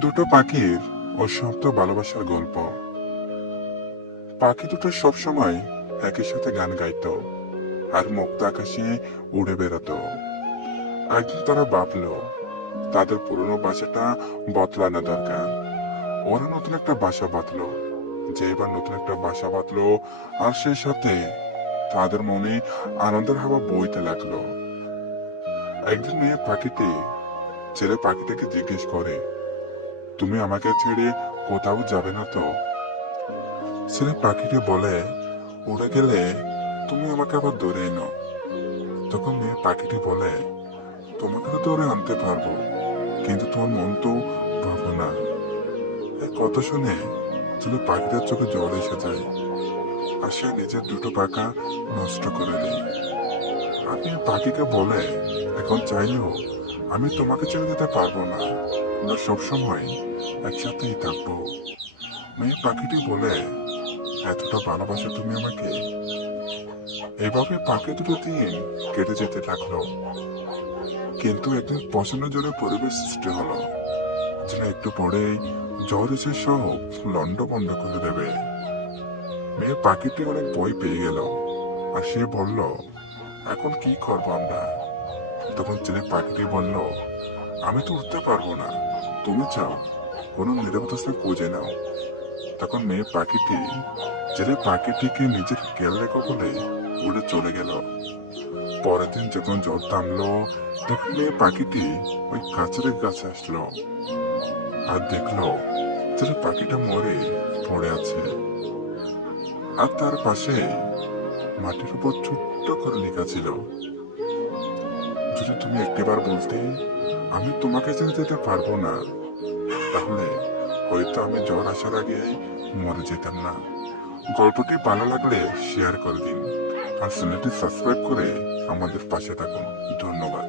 দুটো পাখির অসমাপ্ত ভালোবাসার গল্প। পাখি দুটো সবসময় একই সাথে গান গাইতো আর মুক্ত আকাশে উড়ে বেড়াতো। একদিন তারা ভাবলো তাদের পুরনো বাসাটা বদলানো দরকার। ওরা নতুন একটা বাসা বাঁধলো। যে এবার নতুন একটা বাসা বাঁধলো, আর সেই সাথে তাদের মনে আনন্দের হাওয়া বইতে লাগলো। একদিন মেয়ে পাখিটি ছেলে পাখিটাকে জিজ্ঞেস করে, তুমি আমাকে ছেড়ে কোথাও যাবে না তো? ছেলে পাখিটি বলে, উড়ে গেলে তুমি আমাকে আবার ধরে এনো। তখন মেয়ে পাখিটি বলে, তোমাকে তো ধরে আনতে পারবো, কিন্তু তোমার মন তো পাবো না। এই কথা শুনে ছেলে পাখিটার চোখে জল এসে যায়, আর সে নিজের দুটো পাখা নষ্ট করে দেয়। আর মেয়ে পাখিকে বলে, এখন চাইলেও আমি তোমাকে ছেড়ে দিতে পারবো না, আমরা সবসময় একসাথেই থাকবো। মেয়ে পাখিটি বলে, এতটা ভালোবাসো তুমি আমাকে? এভাবে পাখি দুটো দিন কেটে যেতে লাগলো। কিন্তু একদিন প্রচন্ড জোরে পরিবেশ সৃষ্টি হলো, যেন একটু পরেই ঝড় এসে সব লন্ড বন্ধ করে দেবে। মেয়ে পাখিটি অনেক ভয় পেয়ে গেল, আর সে বলল, এখন কি করবো আমরা? তখন ছেলে পাখিটি বলল, আমি তো উঠতে পারবো না, তুমি চাও কোনো নিরাপদ স্থান খুঁজে নাও। তখন মেয়ে পাখিটি ছেলে পাখিটিকে নিজের খেয়াল রেখো বলে উড়ে চলে গেল। পরের দিন যখন জ্বর থামলো, তখন মেয়ে পাখিটি ওই কাছারের কাছে আসলো আর দেখলো ছেলে পাখিটা মরে পড়ে আছে। আর তার পাশে মাটির উপর ছোট্ট করে লেখা ছিল, যদি তুমি একটিবার বলতে আমি তোমাকে ছেড়ে যেতে পারবো না, তাহলে হয়তো আমি জ্বর আসার আগে মরে যেতাম না। গল্পটি ভালো লাগলে শেয়ার করে দিন, আর চ্যানেলটি সাবস্ক্রাইব করে আমাদের পাশে থাকুন। ধন্যবাদ।